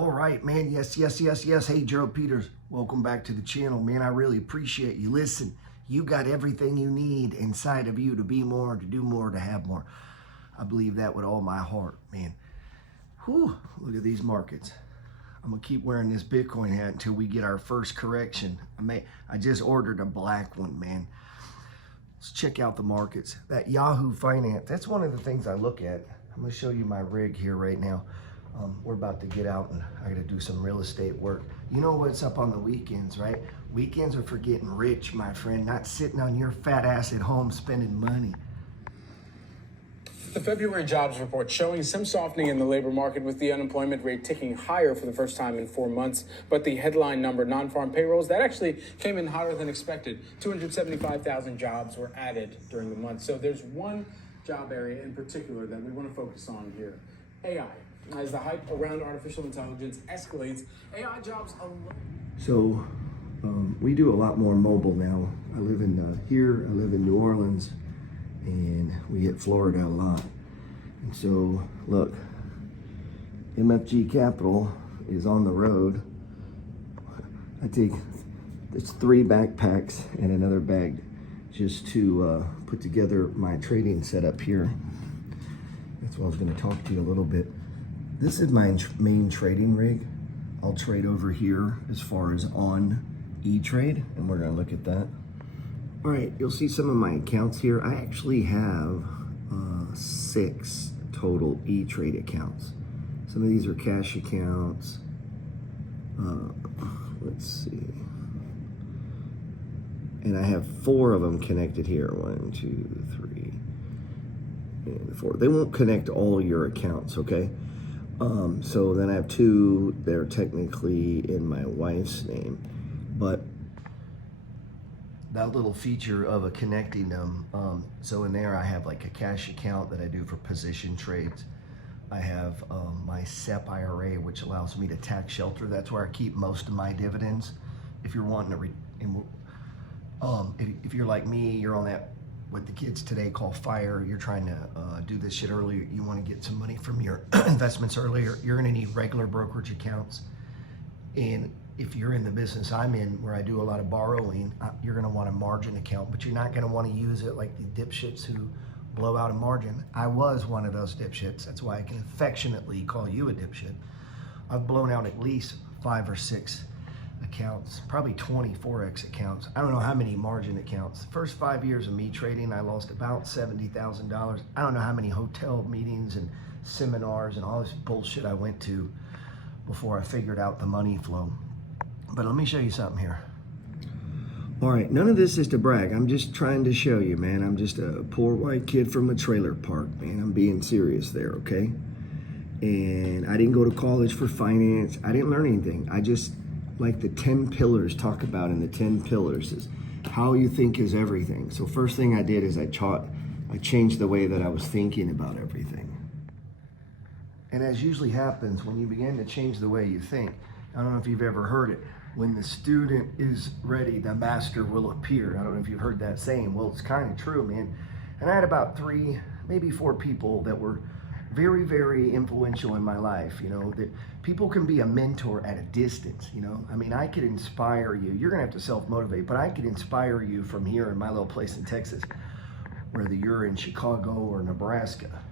All right, man. Yes. Hey, Gerald Peters. Welcome back to the channel, man. I really appreciate you. Listen, you got everything you need inside of you to be more, to do more, to have more. I believe that with all my heart, man. Whew, look at these markets. I'm gonna keep wearing this Bitcoin hat until we get our first correction. I just ordered a black one, man. Let's check out the markets. That Yahoo Finance, that's one of the things I look at. I'm gonna show you my rig here right now. We're about to get out and I gotta do some real estate work. You know what's up on the weekends, right? Weekends are for getting rich, my friend, not sitting on your fat ass at home spending money. The February jobs report showing some softening in the labor market with the unemployment rate ticking higher for the first time in 4 months. But the headline number, non-farm payrolls, that actually came in hotter than expected. 275,000 jobs were added during the month. So there's one job area in particular that we want to focus on here. AI. As the hype around artificial intelligence escalates, AI jobs alone. So we do a lot more mobile now. I live in here, I live in New Orleans, and we hit Florida a lot. And so look, MFG Capital is on the road. I take there's 3 backpacks and another bag just to put together my trading setup here. That's what I was going to talk to you a little bit. This is my main trading rig. I'll trade over here as far as on E-Trade, and we're gonna look at that. All right, you'll see some of my accounts here. I actually have 6 total E-Trade accounts. Some of these are cash accounts. Let's see. And I have 4 of them connected here. 1, 2, 3, and 4. They won't connect all your accounts, okay? So then I have 2 that are technically in my wife's name, but that little feature of connecting them, so in there I have like a cash account that I do for position trades. I have my SEP IRA, which allows me to tax shelter. That's where I keep most of my dividends. If you're wanting to, if you're like me, you're on that, what the kids today call FIRE, you're trying to do this shit earlier, you want to get some money from your investments earlier, you're going to need regular brokerage accounts. And if you're in the business I'm in, where I do a lot of borrowing, you're going to want a margin account, but you're not going to want to use it like the dipshits who blow out a margin. I was one of those dipshits. That's why I can affectionately call you a dipshit. I've blown out at least 5 or 6 accounts, probably 20 Forex accounts. I don't know how many margin accounts. The first 5 years of me trading, I lost about $70,000. I don't know how many hotel meetings and seminars and all this bullshit I went to before I figured out the money flow. But let me show you something here. All right, none of this is to brag. I'm just trying to show you, man. I'm just a poor white kid from a trailer park, man. I'm being serious there, okay? And I didn't go to college for finance. I didn't learn anything. I just, like the 10 pillars talk about in the 10 pillars is how you think is everything. So first thing I did is I changed the way that I was thinking about everything. And as usually happens when you begin to change the way you think, I don't know if you've ever heard it, when the student is ready, the master will appear. I don't know if you've heard that saying. Well, it's kind of true, man. And I had about 3, maybe 4 people that were very, very influential in my life. You know, that people can be a mentor at a distance, you know. I mean, I could inspire you. You're gonna have to self-motivate, but I could inspire you from here in my little place in Texas, whether you're in Chicago or Nebraska.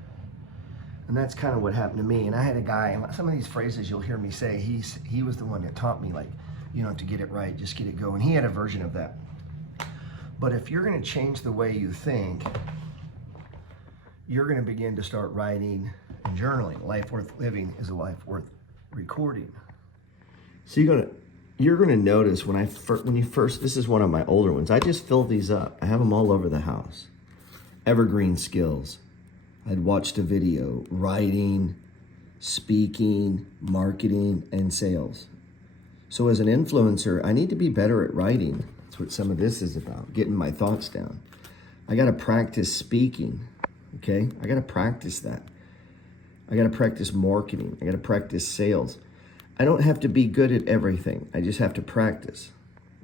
And that's kind of what happened to me. And I had a guy, and some of these phrases you'll hear me say, he was the one that taught me, like, you know, to get it right, just get it going. He had a version of that. But if you're gonna change the way you think, you're going to begin to start writing and journaling. Life worth living is a life worth recording. So you're going to notice when you first, this is one of my older ones. I just filled these up. I have them all over the house. Evergreen skills. I'd watched a video, writing, speaking, marketing, and sales. So as an influencer, I need to be better at writing. That's what some of this is about, getting my thoughts down. I got to practice speaking. Okay, I got to practice that. I got to practice marketing. I got to practice sales. I don't have to be good at everything. I just have to practice.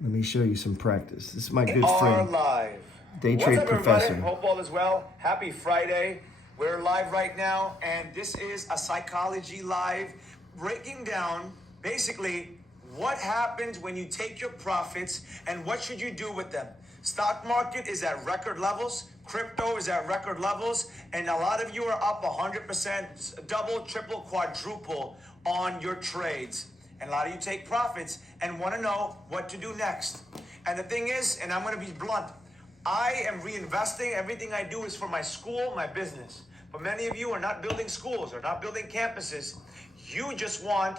Let me show you some practice. This is my good friend, live. Day Trade Professor. Everybody? Hope all is well. Happy Friday. We're live right now, and this is a Psychology Live breaking down basically what happens when you take your profits and what should you do with them. Stock market is at record levels. Crypto is at record levels. And a lot of you are up 100%, double, triple, quadruple on your trades. And a lot of you take profits and want to know what to do next. And the thing is, and I'm going to be blunt, I am reinvesting. Everything I do is for my school, my business. But many of you are not building schools or not building campuses. You just want,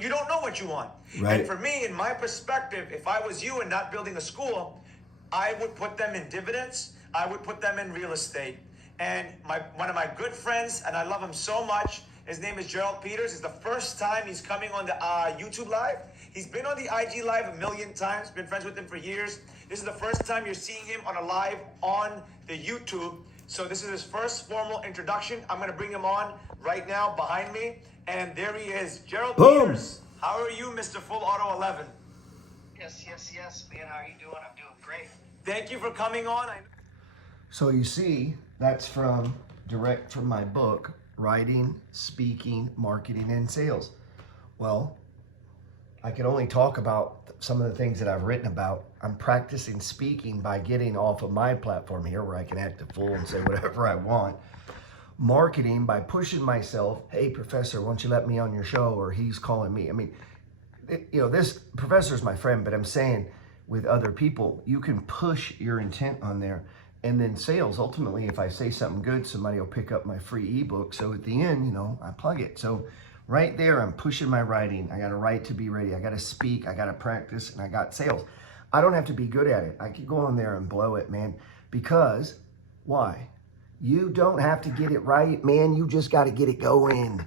you don't know what you want. Right. And for me, in my perspective, if I was you and not building a school, I would put them in dividends. I would put them in real estate. And one of my good friends, and I love him so much, his name is Gerald Peters. It's the first time he's coming on the YouTube Live. He's been on the IG Live a million times, been friends with him for years. This is the first time you're seeing him on a live on the YouTube. So this is his first formal introduction. I'm going to bring him on right now behind me. And there he is. Gerald Peters. How are you, Mr. Full Auto 11? Yes, man. How are you doing? I'm doing great. Thank you for coming on. So you see, that's direct from my book, Writing, Speaking, Marketing, and Sales. Well, I can only talk about some of the things that I've written about. I'm practicing speaking by getting off of my platform here where I can act a fool and say whatever I want. Marketing by pushing myself. Hey, professor, why don't you let me on your show? Or he's calling me. I mean, this professor's my friend, but I'm saying with other people, you can push your intent on there. And then sales, ultimately, if I say something good, somebody will pick up my free ebook. So at the end, I plug it. So right there, I'm pushing my writing. I got to write to be ready. I got to speak. I got to practice. And I got sales. I don't have to be good at it. I can go on there and blow it, man. Because why? You don't have to get it right, man. You just got to get it going.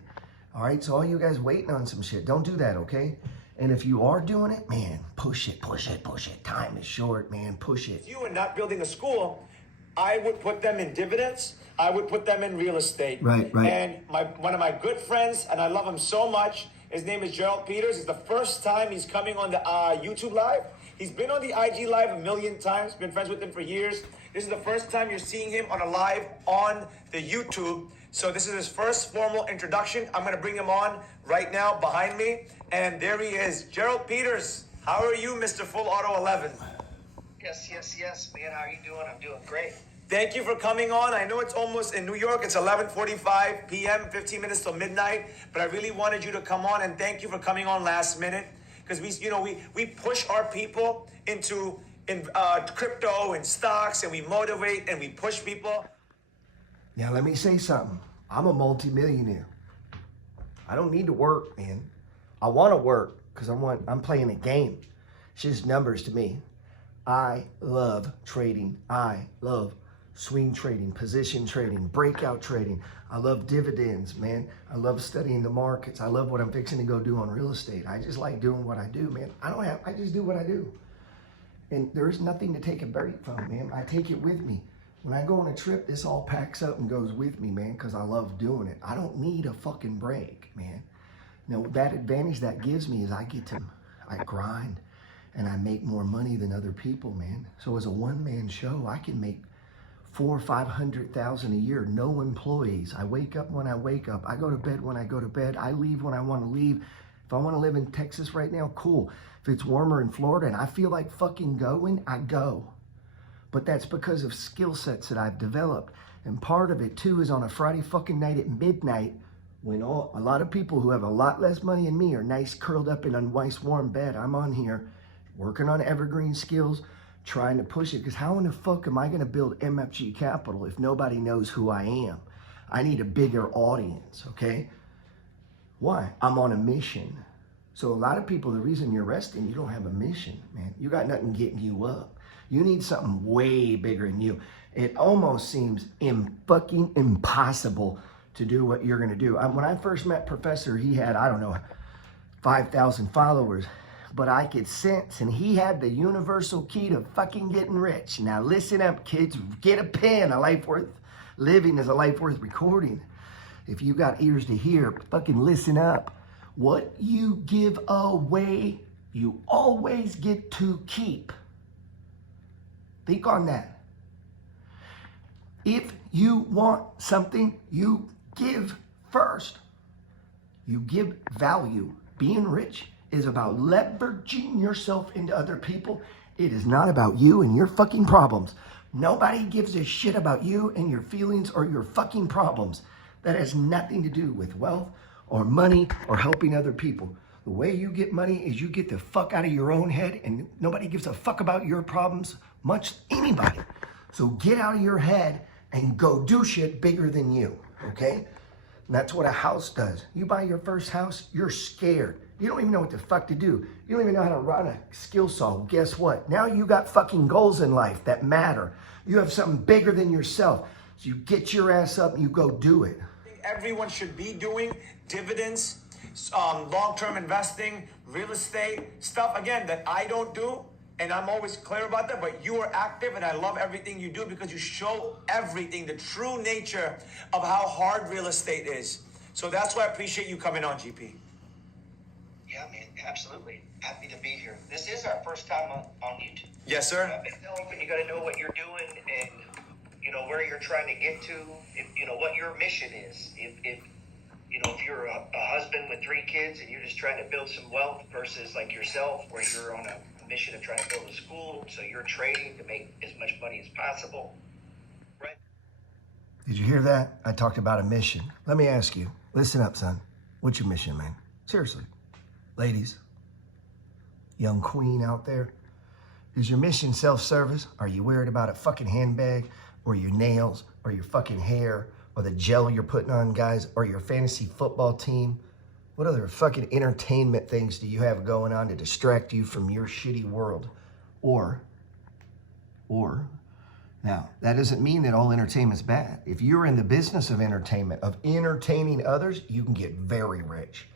All right. So all you guys waiting on some shit, don't do that, okay? And if you are doing it, man, push it, push it, push it. Time is short, man. Push it. If you are not building a school, I would put them in dividends. I would put them in real estate. Right. And one of my good friends, and I love him so much, his name is Gerald Peters. It's the first time he's coming on the YouTube Live. He's been on the IG Live a million times, been friends with him for years. This is the first time you're seeing him on a live on the YouTube. So this is his first formal introduction. I'm going to bring him on right now behind me. And there he is. Gerald Peters. How are you, Mr. Full Auto 11? Yes, man. How are you doing? I'm doing great. Thank you for coming on. I know it's almost in New York. It's 11:45 p.m., 15 minutes till midnight. But I really wanted you to come on, and thank you for coming on last minute. Because we push our people into crypto and stocks, and we motivate and we push people. Now let me say something. I'm a multimillionaire. I don't need to work, man. I want to work because I'm playing a game. It's just numbers to me. I love trading. I love swing trading, position trading, breakout trading. I love dividends, man. I love studying the markets. I love what I'm fixing to go do on real estate. I just like doing what I do, man. I just do what I do. And there's nothing to take a break from, man. I take it with me. When I go on a trip, this all packs up and goes with me, man, because I love doing it. I don't need a fucking break, man. Now, that advantage that gives me is I grind and I make more money than other people, man. So as a one-man show, I can make $400,000 or $500,000 a year, no employees. I wake up when I wake up. I go to bed when I go to bed. I leave when I want to leave. If I want to live in Texas right now, cool. If it's warmer in Florida and I feel like fucking going, I go. But that's because of skill sets that I've developed. And part of it too is on a Friday fucking night at midnight, when a lot of people who have a lot less money than me are nice curled up in a nice warm bed. I'm on here working on evergreen skills, trying to push it. Because how in the fuck am I going to build MFG Capital if nobody knows who I am? I need a bigger audience, okay? Why? I'm on a mission. So a lot of people, the reason you're resting, you don't have a mission, man. You got nothing getting you up. You need something way bigger than you. It almost seems fucking impossible to do what you're going to do. When I first met Professor, he had, 5,000 followers. But I could sense, and he had the universal key to fucking getting rich. Now listen up, kids. Get a pen. A life worth living is a life worth recording. If you got ears to hear, fucking listen up. What you give away, you always get to keep. Think on that. If you want something, you give first. You give value. Being rich is about leveraging yourself into other people. It is not about you and your fucking problems. Nobody gives a shit about you and your feelings or your fucking problems. That has nothing to do with wealth or money or helping other people. The way you get money is you get the fuck out of your own head, and nobody gives a fuck about your problems, much anybody. So get out of your head and go do shit bigger than you, okay? And that's what a house does. You buy your first house, you're scared. You don't even know what the fuck to do. You don't even know how to run a skill saw. Well, guess what? Now you got fucking goals in life that matter. You have something bigger than yourself. So you get your ass up and you go do it. Everyone should be doing dividends, long-term investing, real estate, stuff, again, that I don't do. And I'm always clear about that, but you are active and I love everything you do because you show everything, the true nature of how hard real estate is. So that's why I appreciate you coming on, GP. Yeah, man, absolutely. Happy to be here. This is our first time on YouTube. Yes, sir. I've been open. You got to know what you're doing and, where you're trying to get to, what your mission is. If you're a husband with 3 kids and you're just trying to build some wealth versus like yourself, where you're on a mission of trying to build a school, so you're trading to make as much money as possible. Right? Did you hear that? I talked about a mission. Let me ask you, listen up, son. What's your mission, man? Seriously. Ladies, young queen out there, is your mission self-service? Are you worried about a fucking handbag or your nails or your fucking hair or the gel you're putting on, guys, or your fantasy football team? What other fucking entertainment things do you have going on to distract you from your shitty world? Or, now, that doesn't mean that all entertainment's bad. If you're in the business of entertainment, of entertaining others, you can get very rich.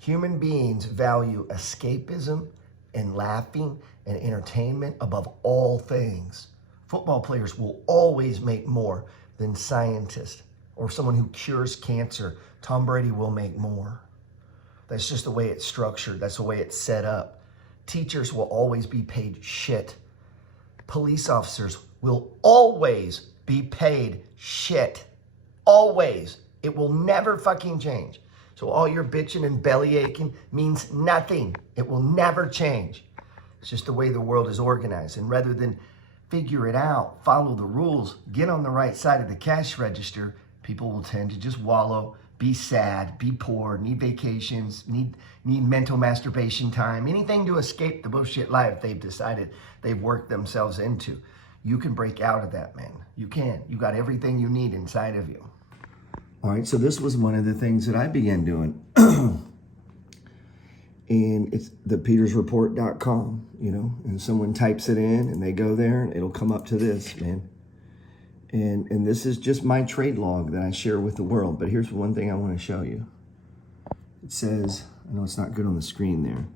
Human beings value escapism and laughing and entertainment above all things. Football players will always make more than scientists or someone who cures cancer. Tom Brady will make more. That's just the way it's structured. That's the way it's set up. Teachers will always be paid shit. Police officers will always be paid shit. Always. It will never fucking change. So all your bitching and belly aching means nothing. It will never change. It's just the way the world is organized. And rather than figure it out, follow the rules, get on the right side of the cash register, people will tend to just wallow, be sad, be poor, need vacations, need mental masturbation time, anything to escape the bullshit life they've decided they've worked themselves into. You can break out of that, man. You can. You got everything you need inside of you. All right, so this was one of the things that I began doing. And it's thepetersreport.com, and someone types it in and they go there and it'll come up to this, man. And this is just my trade log that I share with the world. But here's one thing I want to show you. It says, I know it's not good on the screen there.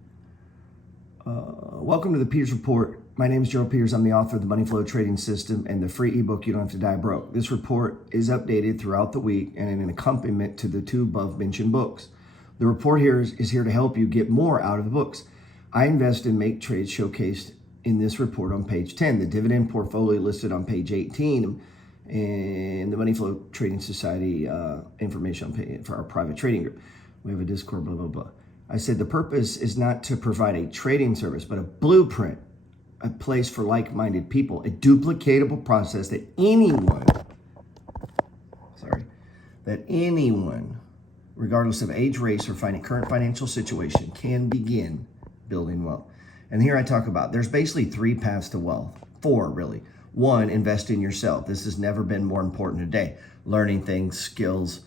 Welcome to the Peters Report. My name is Gerald Peters. I'm the author of the Money Flow Trading System and the free ebook, You Don't Have to Die Broke. This report is updated throughout the week and an accompaniment to the 2 above mentioned books. The report here is here to help you get more out of the books. I invest and make trades showcased in this report on page 10, the dividend portfolio listed on page 18, and the Money Flow Trading Society information for our private trading group. We have a Discord, blah, blah, blah. I said the purpose is not to provide a trading service, but a blueprint, a place for like-minded people, a duplicatable process that anyone, regardless of age, race, or current financial situation, can begin building wealth. And here I talk about, there's basically 3 paths to wealth, 4 really. 1, invest in yourself. This has never been more important today. Learning things, skills,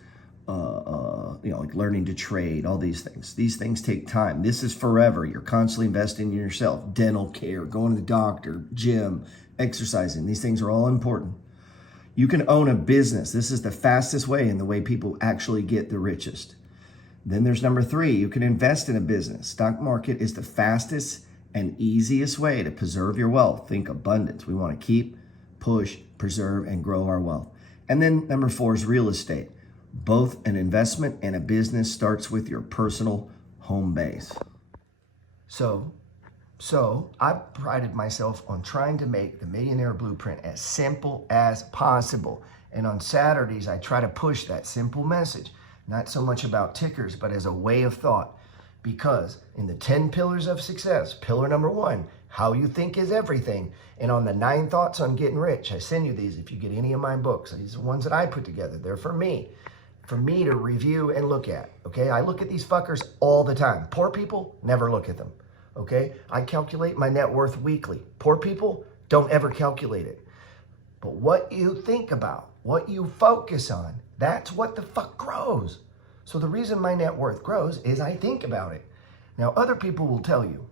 like learning to trade, all these things. These things take time. This is forever. You're constantly investing in yourself. Dental care, going to the doctor, gym, exercising. These things are all important. You can own a business. This is the fastest way and the way people actually get the richest. Then there's number 3. You can invest in a business. Stock market is the fastest and easiest way to preserve your wealth. Think abundance. We want to keep, push, preserve, and grow our wealth. And then number 4 is real estate. Both an investment and a business starts with your personal home base. So I prided myself on trying to make the Millionaire Blueprint as simple as possible. And on Saturdays, I try to push that simple message. not so much about tickers, but as a way of thought. Because in the 10 pillars of success, pillar number 1, how you think is everything. And on the 9 thoughts on getting rich, I send you these if you get any of my books. These are ones that I put together. They're for me to review and look at, okay? I look at these fuckers all the time. Poor people, never look at them, okay? I calculate my net worth weekly. Poor people, don't ever calculate it. But what you think about, what you focus on, that's what the fuck grows. So the reason my net worth grows is I think about it. Now, other people will tell you,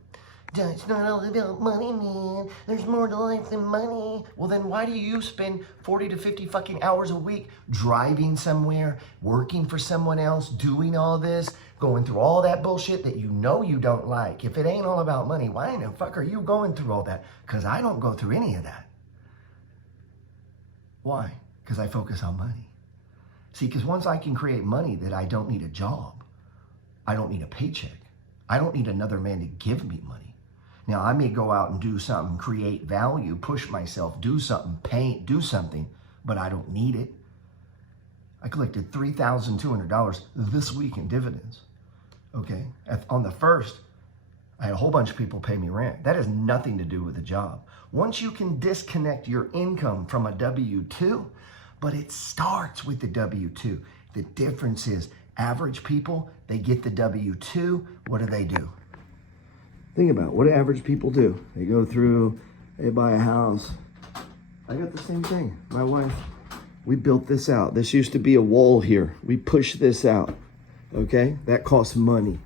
it's not all about money, man. There's more to life than money. Well, then why do you spend 40 to 50 fucking hours a week driving somewhere, working for someone else, doing all this, going through all that bullshit that you know you don't like? If it ain't all about money, why in the fuck are you going through all that? Because I don't go through any of that. Why? Because I focus on money. See, because once I can create money that I don't need a job, I don't need a paycheck, I don't need another man to give me money. Now, I may go out and do something, create value, push myself, do something, paint, do something, but I don't need it. I collected $3,200 this week in dividends, okay? On the first, I had a whole bunch of people pay me rent. That has nothing to do with the job. Once you can disconnect your income from a W-2, but it starts with the W-2. The difference is average people, they get the W-2. What do? Think about it. What do average people do? They go through, they buy a house. I got the same thing. My wife, we built this out. This used to be a wall here. We pushed this out, okay? That costs money.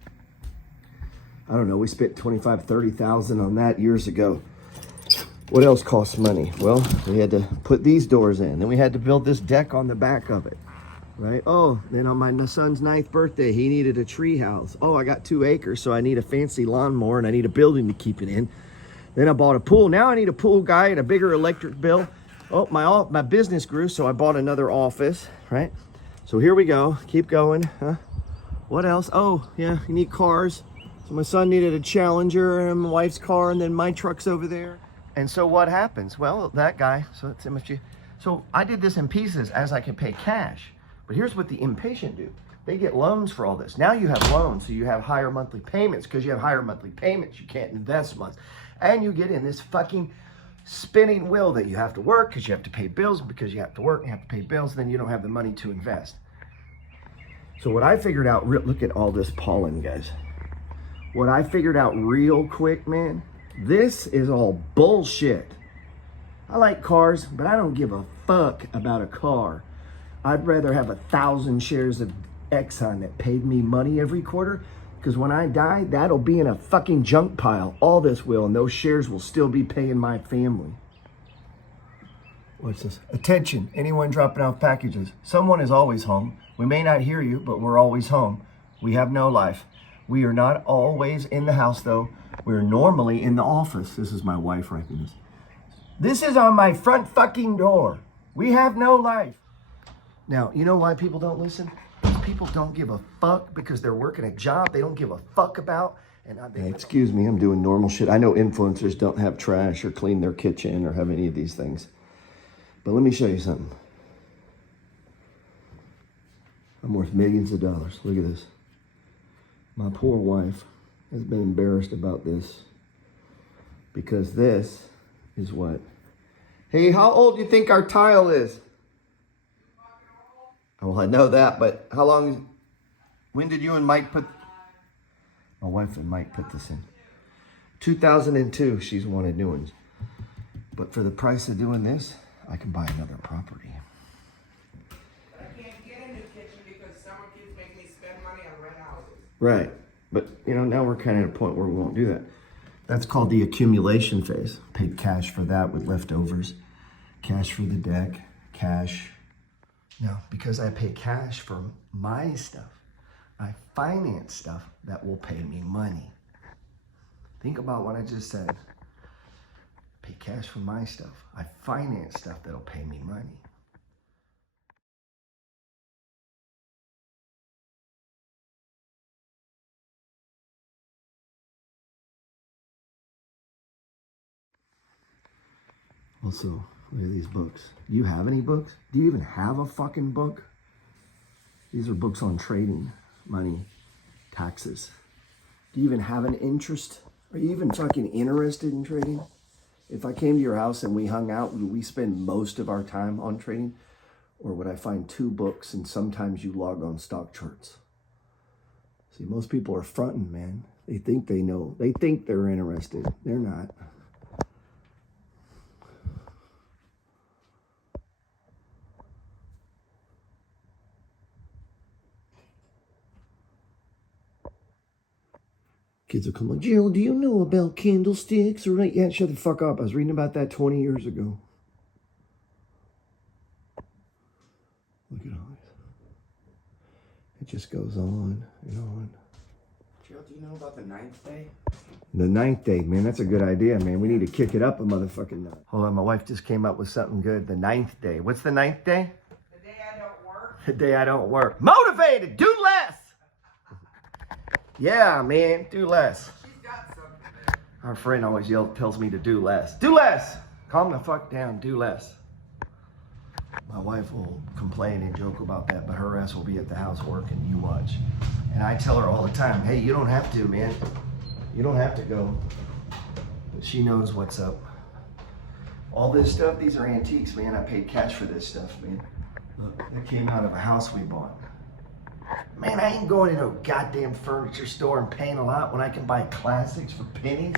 I don't know, we spent $25,000, $30,000 on that years ago. What else costs money? Well, we had to put these doors in. Then we had to build this deck on the back of it, right? Oh, then on my son's 9th birthday, he needed a tree house. Oh, I got 2 acres, so I need a fancy lawnmower and I need a building to keep it in. Then I bought a pool. Now I need a pool guy and a bigger electric bill. Oh, my business grew, so I bought another office, right? So here we go. Keep going, huh? What else? Oh, yeah, you need cars. So my son needed a Challenger and my wife's car, and then my truck's over there. And so what happens? Well, that guy, so it's MFG. So I did this in pieces as I could pay cash. But here's what the impatient do. They get loans for all this. Now you have loans, so you have higher monthly payments. Because you have higher monthly payments, you can't invest much. And you get in this fucking spinning wheel that you have to work because you have to pay bills, because you have to work and you have to pay bills, then you don't have the money to invest. So what I figured out, look at all this pollen, guys. What I figured out real quick, man, this is all bullshit. I like cars, but I don't give a fuck about a car. I'd rather have 1,000 shares of Exxon that paid me money every quarter, because when I die, that'll be in a fucking junk pile. All this will, and those shares will still be paying my family. What's this? Attention, anyone dropping off packages. Someone is always home. We may not hear you, but we're always home. We have no life. We are not always in the house, though. We're normally in the office. This is my wife writing this. This is on my front fucking door. We have no life. Now, you know why people don't listen? Because people don't give a fuck because they're working a job they don't give a fuck about. And excuse me, I'm doing normal shit. I know influencers don't have trash or clean their kitchen or have any of these things. But let me show you something. I'm worth millions of dollars. Look at this. My poor wife has been embarrassed about this because this is what? Hey, how old do you think our tile is? Well, I know that, but how long? When did you and Mike put? My wife and Mike put this in. 2002, she's wanted new ones. But for the price of doing this, I can buy another property. I can't get in the kitchen because someone keeps making me spend money on rent houses. Right. But, you know, now we're kind of at a point where we won't do that. That's called the accumulation phase. Paid cash for that with leftovers. Cash for the deck. Cash. Now, because I pay cash for my stuff, I finance stuff that will pay me money. Think about what I just said. Pay cash for my stuff. I finance stuff that'll pay me money. Also, look at these books. Do you have any books? Do you even have a fucking book? These are books on trading, money, taxes. Do you even have an interest? Are you even fucking interested in trading? If I came to your house and we hung out, would we spend most of our time on trading? Or would I find 2 books and sometimes you log on stock charts? See, most people are fronting, man. They think they know. They think they're interested. They're not. Kids will come like, Gerald, do you know about candlesticks? Or right? Yeah, shut the fuck up. I was reading about that 20 years ago. Look at all this. It just goes on and on. Gerald, do you know about the 9th day? The 9th day, man, that's a good idea, man. We need to kick it up a motherfucking notch. Hold on, my wife just came up with something good. The 9th day. What's the 9th day? The day I don't work. The day I don't work. Motivated, do less. Yeah, man, do less. She's got something there. Our friend always tells me to do less. Do less. Calm the fuck down, do less. My wife will complain and joke about that, but her ass will be at the house working, you watch. And I tell her all the time, hey, you don't have to, man. You don't have to go. But she knows what's up. All this stuff, these are antiques, man. I paid cash for this stuff, man. Look, that came out of a house we bought. Man, I ain't going to no goddamn furniture store and paying a lot when I can buy classics for pennies.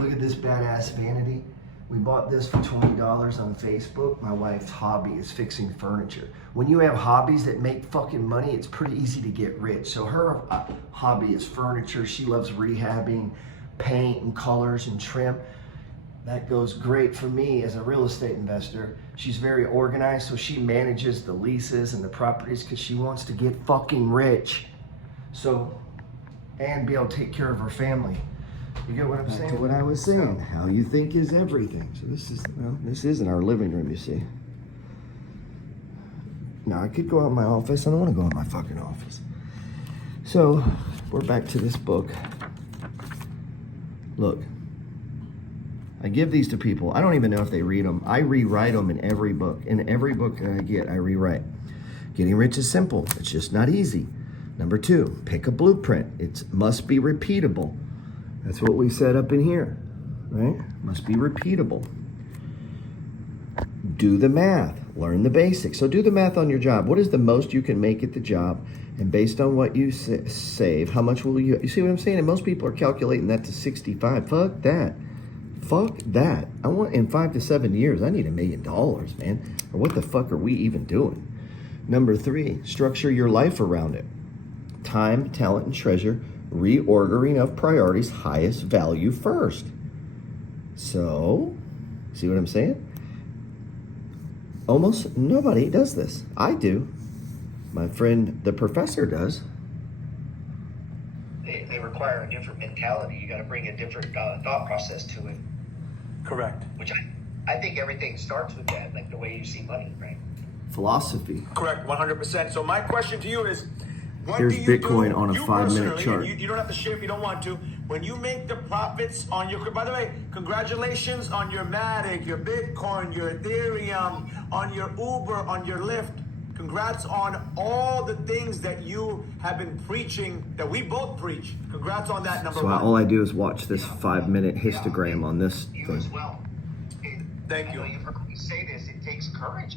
Look at this badass vanity. We bought this for $20 on Facebook. My wife's hobby is fixing furniture. When you have hobbies that make fucking money, it's pretty easy to get rich. So her hobby is furniture. She loves rehabbing, paint and colors and trim. That goes great for me as a real estate investor. She's very organized, so she manages the leases and the properties because she wants to get fucking rich. So, and be able to take care of her family. You get what I'm saying? To what I was saying, how you think is everything. So this is, well, this isn't our living room, you see. Now, I could go out in my office. I don't want to go in my fucking office. So, we're back to this book. Look. I give these to people. I don't even know if they read them. I rewrite them in every book. In every book that I get, I rewrite. Getting rich is simple. It's just not easy. Number 2, pick a blueprint. It must be repeatable. That's what we set up in here, right? Must be repeatable. Do the math. Learn the basics. So do the math on your job. What is the most you can make at the job? And based on what you save, how much will you see what I'm saying? And most people are calculating that to 65. Fuck that. Fuck that. I want in 5 to 7 years, I need $1 million, man. Or what the fuck are we even doing? Number 3, structure your life around it. Time, talent, and treasure. Reordering of priorities, highest value first. So, see what I'm saying? Almost nobody does this. I do. My friend, the professor, does. They require a different mentality. You got to bring a different thought process to it. Correct. Which I think everything starts with that, like the way you see money, right? Philosophy. Correct, 100%. So my question to you is, what Here's do you Bitcoin do, on a you 5-minute personally, chart. You don't have to share if you don't want to. When you make the profits on your, by the way, congratulations on your Matic, your Bitcoin, your Ethereum, on your Uber, on your Lyft. Congrats on all the things that you have been preaching, that we both preach. Congrats on that, number So one. all I do is watch this 5-minute histogram on this You thing. as well. Thank you. I know you've heard me say this. It takes courage.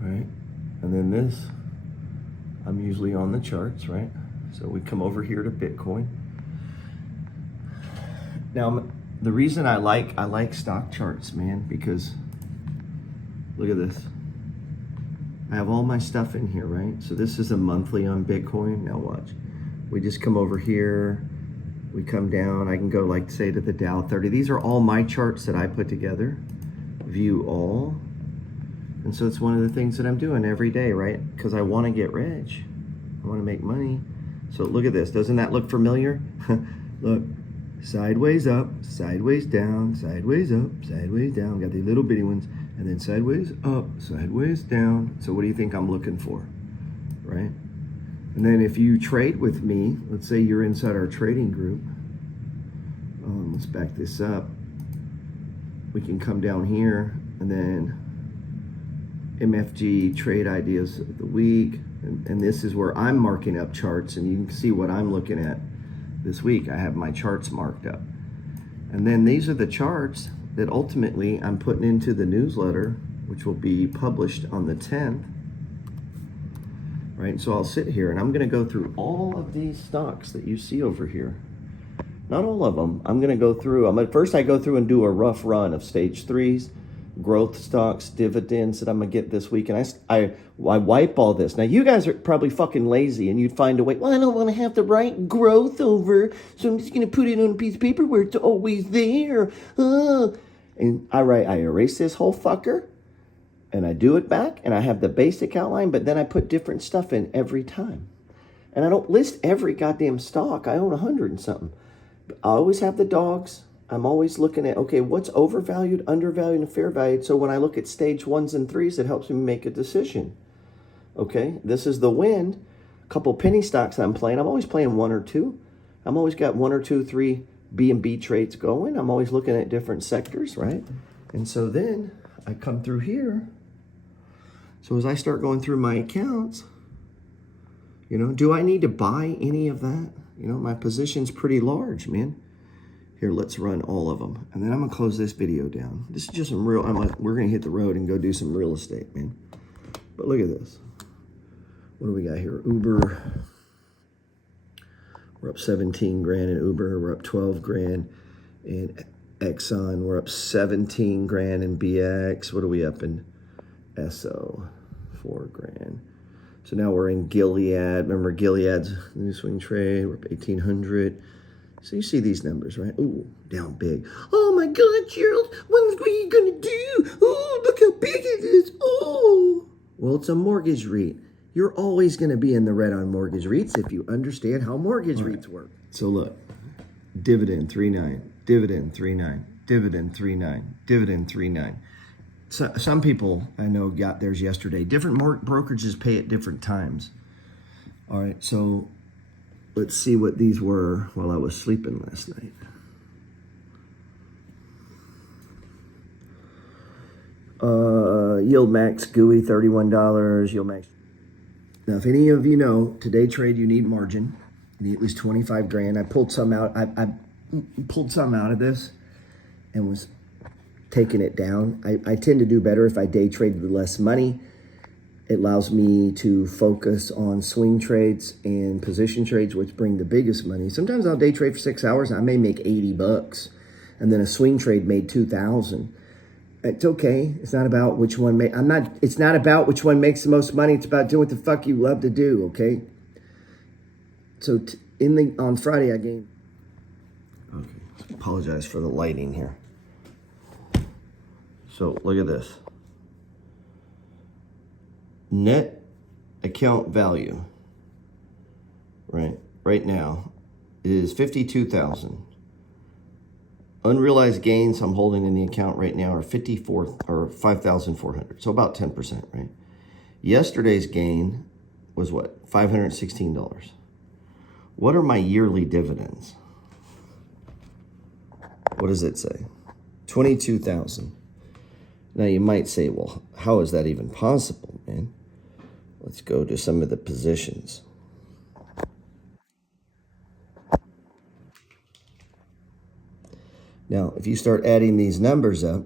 Right? And then this, I'm usually on the charts, right? So we come over here to Bitcoin. Now, the reason I like stock charts, man, because look at this. I have all my stuff in here, right? So this is a monthly on Bitcoin. Now watch. We just come over here. We come down. I can go like say to the Dow 30. These are all my charts that I put together. View all. And so it's one of the things that I'm doing every day, right? Because I want to get rich. I want to make money. So look at this. Doesn't that look familiar? Look, sideways up, sideways down, sideways up, sideways down. Got the little bitty ones. And then sideways up, sideways down. So what do you think I'm looking for, right? And then if you trade with me, let's say you're inside our trading group. Let's back this up. We can come down here and then MFG trade ideas of the week. And this is where I'm marking up charts, and you can see what I'm looking at this week. I have my charts marked up. And then these are the charts that ultimately I'm putting into the newsletter, which will be published on the 10th. Right, so I'll sit here and I'm gonna go through all of these stocks that you see over here. Not all of them. I'm gonna go through, first I go through and do a rough run of stage 3s, growth stocks, dividends that I'm gonna get this week. And I wipe all this. Now you guys are probably fucking lazy and you'd find a way, well, I don't wanna have to write growth over, so I'm just gonna put it on a piece of paper where it's always there. And I erase this whole fucker, and I do it back, and I have the basic outline, but then I put different stuff in every time. And I don't list every goddamn stock. I own 100 and something. I always have the dogs. I'm always looking at, okay, what's overvalued, undervalued, and fair valued. So when I look at stage 1s and 3s, it helps me make a decision. Okay, this is the wind. A couple penny stocks I'm playing. I'm always playing 1 or 2. I'm always got 1 or 2, 3 B&B trades going. I'm always looking at different sectors, right? And so then I come through here. So as I start going through my accounts, you know, do I need to buy any of that? You know, my position's pretty large, man. Here, let's run all of them. And then I'm gonna close this video down. This is just some real, we're gonna hit the road and go do some real estate, man. But look at this. What do we got here? Uber. We're up 17 grand in Uber. We're up 12 grand in Exxon. We're up 17 grand in BX. What are we up in? SO, 4 grand. So now we're in Gilead. Remember Gilead's new swing trade. We're up 1,800. So you see these numbers, right? Ooh, down big. Oh my God, Gerald, what are you gonna do? Oh, look how big it is. Oh. Well, it's a mortgage REIT. You're always gonna be in the red on mortgage REITs if you understand how mortgage REITs work. So look, dividend 3.9, dividend 3.9, dividend 3.9, dividend 3.9. So, some people I know got theirs yesterday. Different brokerages pay at different times. All right, so let's see what these were while I was sleeping last night. Yield Max GUI, $31. Yield Max. Now, if any of you know, today trade you need margin. You need at least 25 grand. I pulled some out. I pulled some out of this and was taking it down. I tend to do better if I day trade with less money. It allows me to focus on swing trades and position trades, which bring the biggest money. Sometimes I'll day trade for 6 hours and I may make $80, and then a swing trade made 2,000. It's okay. It's not about which one it's not about which one makes the most money. It's about doing what the fuck you love to do. Okay. So on Friday I gained. Okay. Apologize for the lighting here. So look at this. Net account value, right now is 52,000. Unrealized gains I'm holding in the account right now are 5,400. So about 10%, right? Yesterday's gain was what? $516. What are my yearly dividends? What does it say? 22,000. Now you might say, well, how is that even possible, man? Let's go to some of the positions. Now, if you start adding these numbers up,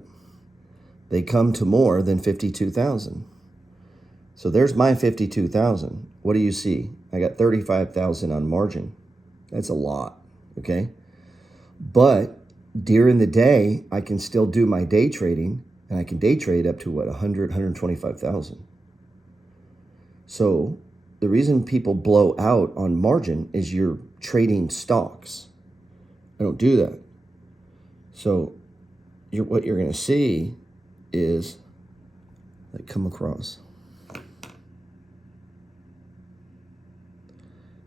they come to more than 52,000. So there's my 52,000. What do you see? I got 35,000 on margin. That's a lot, okay? But during the day, I can still do my day trading, and I can day trade up to what, 125,000. So the reason people blow out on margin is you're trading stocks. I don't do that. So what you're going to see is, like, come across.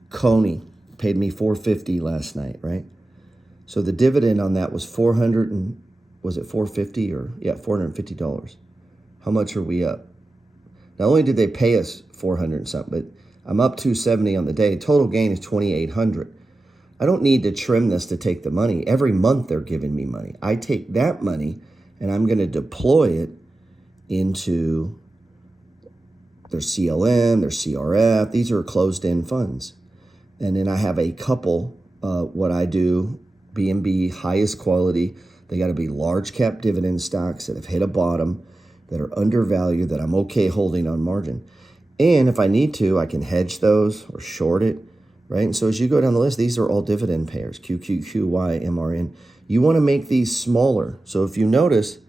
Coney paid me $450 last night, right? So the dividend on that was $450? How much are we up? Not only did they pay us 400 and something, but I'm up 270 on the day. Total gain is 2,800. I don't need to trim this to take the money. Every month they're giving me money. I take that money and I'm going to deploy it into There's CLM, there's CRF. These are closed-end funds. And then I have a couple, what I do, B&B, highest quality. They got to be large cap dividend stocks that have hit a bottom, that are undervalued, that I'm okay holding on margin. And if I need to, I can hedge those or short it, right? And so as you go down the list, these are all dividend payers, QQQY, MRN. You want to make these smaller. So if you notice,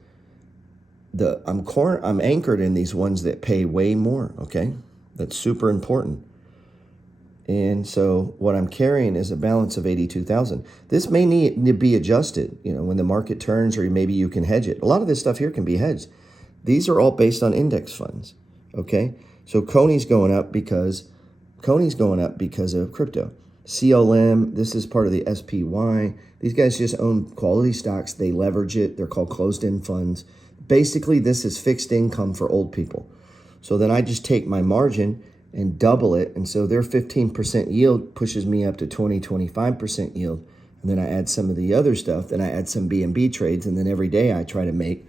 I'm anchored in these ones that pay way more, okay? That's super important. And so what I'm carrying is a balance of 82,000. This may need to be adjusted, when the market turns, or maybe you can hedge it. A lot of this stuff here can be hedged. These are all based on index funds, okay? So Coney's going up because of crypto. CLM, this is part of the SPY. These guys just own quality stocks. They leverage it. They're called closed-end funds. Basically, this is fixed income for old people. So then I just take my margin and double it. And so their 15% yield pushes me up to 25% yield. And then I add some of the other stuff. Then I add some B&B trades. And then every day I try to make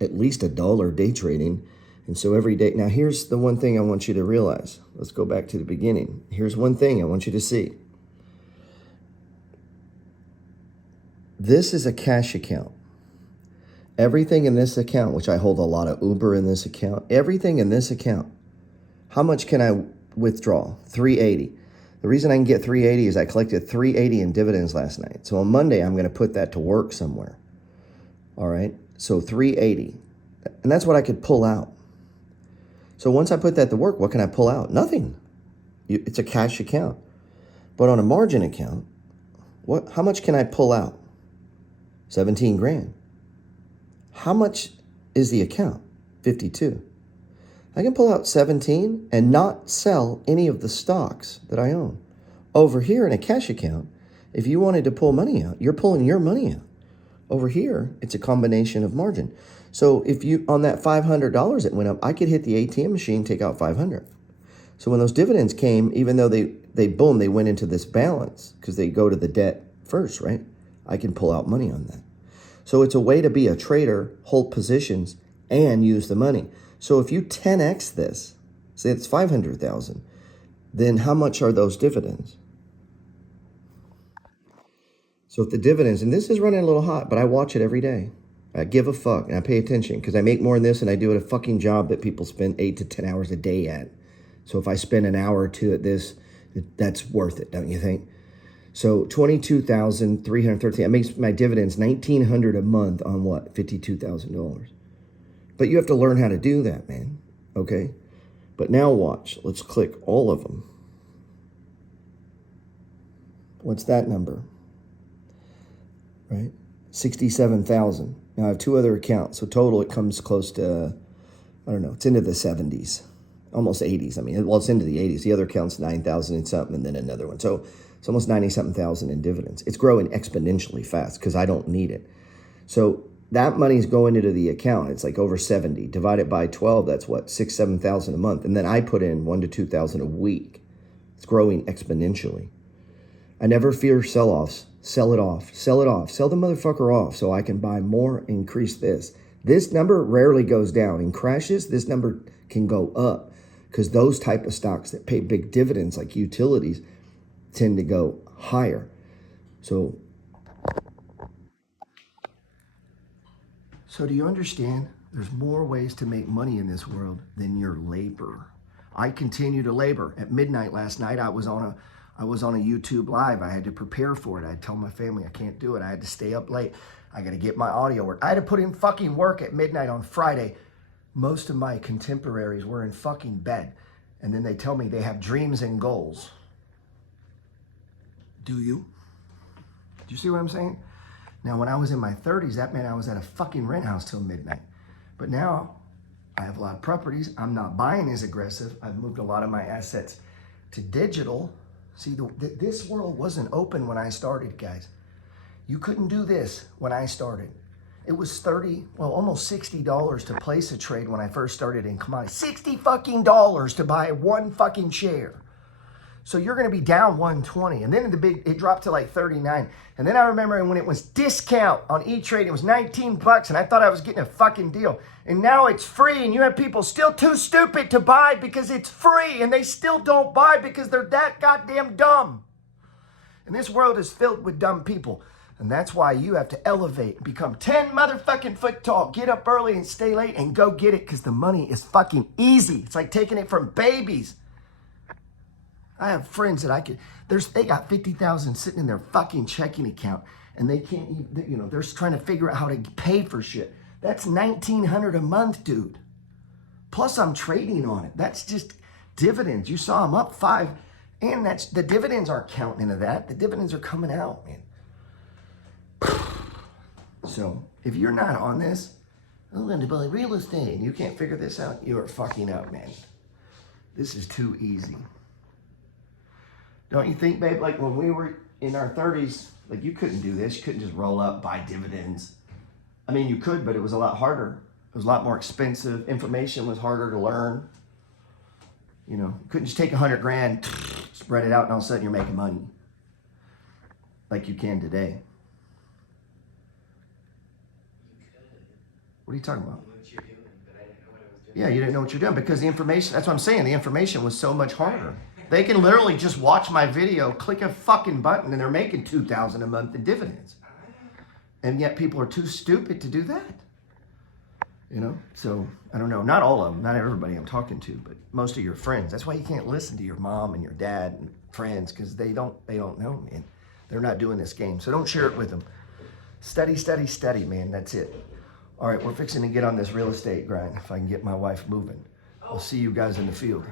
at least $1 day trading. And so every day, now here's the one thing I want you to realize. Let's go back to the beginning. Here's one thing I want you to see. This is a cash account. Everything in this account, which I hold a lot of Uber in this account, everything in this account, how much can I withdraw? $380. The reason I can get $380 is I collected $380 in dividends last night. So on Monday, I'm going to put that to work somewhere. All right. So $380. And that's what I could pull out. So once I put that to work, what can I pull out? Nothing. It's a cash account. But on a margin account, how much can I pull out? 17 grand. How much is the account? 52. I can pull out 17 and not sell any of the stocks that I own. Over here in a cash account, if you wanted to pull money out, you're pulling your money out. Over here, it's a combination of margin. So if you, on that $500 that went up, I could hit the ATM machine, take out 500. So when those dividends came, even though they went into this balance because they go to the debt first, right? I can pull out money on that. So it's a way to be a trader, hold positions, and use the money. So if you 10x this, say it's 500,000, then how much are those dividends? So if the dividends, and this is running a little hot, but I watch it every day. I give a fuck and I pay attention because I make more in this and I do it a fucking job that people spend 8 to 10 hours a day at. So if I spend an hour or two at this, that's worth it, don't you think? So 22,313. That makes my dividends $1,900 a month on what? $52,000. But you have to learn how to do that, man. Okay? But now watch. Let's click all of them. What's that number? Right? 67,000. Now I have 2 other accounts. So total it comes close to, I don't know, it's into the 70s. Almost 80s. I mean, well, it's into the 80s. The other account's 9,000 and something, and then another one. So it's almost 90-something thousand in dividends. It's growing exponentially fast because I don't need it. So that money's going into the account. It's like over 70. Divided by 12, that's what, 6,000-7,000 a month. And then I put in 1,000 to 2,000 a week. It's growing exponentially. I never fear sell-offs. Sell it off. Sell it off. Sell the motherfucker off so I can buy more, increase this. This number rarely goes down. In crashes, this number can go up because those type of stocks that pay big dividends like utilities tend to go higher. So do you understand? There's more ways to make money in this world than your labor. I continue to labor. At midnight last night, I was on a YouTube live. I had to prepare for it. I had to tell my family I can't do it. I had to stay up late. I got to get my audio work. I had to put in fucking work at midnight on Friday. Most of my contemporaries were in fucking bed. And then they tell me they have dreams and goals. Do you? Do you see what I'm saying? Now, when I was in my 30s, that meant I was at a fucking rent house till midnight. But now I have a lot of properties. I'm not buying as aggressive. I've moved a lot of my assets to digital. See, this world wasn't open when I started, guys. You couldn't do this when I started. It was almost $60 to place a trade when I first started in commodities. $60 fucking to buy one fucking share. So you're going to be down 120. And then it dropped to like 39. And then I remember when it was discount on E-Trade, it was 19 bucks. And I thought I was getting a fucking deal. And now it's free. And you have people still too stupid to buy because it's free. And they still don't buy because they're that goddamn dumb. And this world is filled with dumb people. And that's why you have to elevate and become 10 motherfucking foot tall. Get up early and stay late and go get it because the money is fucking easy. It's like taking it from babies. I have friends that they got 50,000 sitting in their fucking checking account and they can't even, they're trying to figure out how to pay for shit. That's $1,900 a month, dude. Plus I'm trading on it. That's just dividends. You saw them up 5 and that's the dividends aren't counting into that. The dividends are coming out, man. So if you're not on this, I'm going to buy real estate and you can't figure this out, you are fucking up, man. This is too easy. Don't you think, babe, like when we were in our 30s, like you couldn't do this. You couldn't just roll up, buy dividends. I mean, you could, but it was a lot harder. It was a lot more expensive. Information was harder to learn. You couldn't just take 100 grand, spread it out, and all of a sudden you're making money. Like you can today. What are you talking about? Yeah, you didn't know what you're doing because the information, that's what I'm saying, the information was so much harder. They can literally just watch my video, click a fucking button, and they're making $2,000 a month in dividends. And yet people are too stupid to do that. So I don't know. Not all of them, not everybody I'm talking to, but most of your friends. That's why you can't listen to your mom and your dad and friends because they don't know, man. They're not doing this game. So don't share it with them. Study, study, study, man. That's it. All right, we're fixing to get on this real estate grind if I can get my wife moving. I'll see you guys in the field.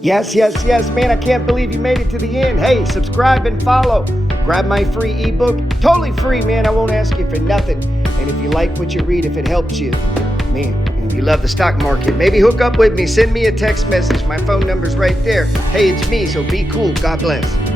Yes, man, I can't believe you made it to the end. Hey, subscribe and follow. Grab my free ebook. Totally free, man. I won't ask you for nothing. And if you like what you read, if it helps you, man, and if you love the stock market, maybe hook up with me. Send me a text message. My phone number's right there. Hey, it's me, so be cool. God bless.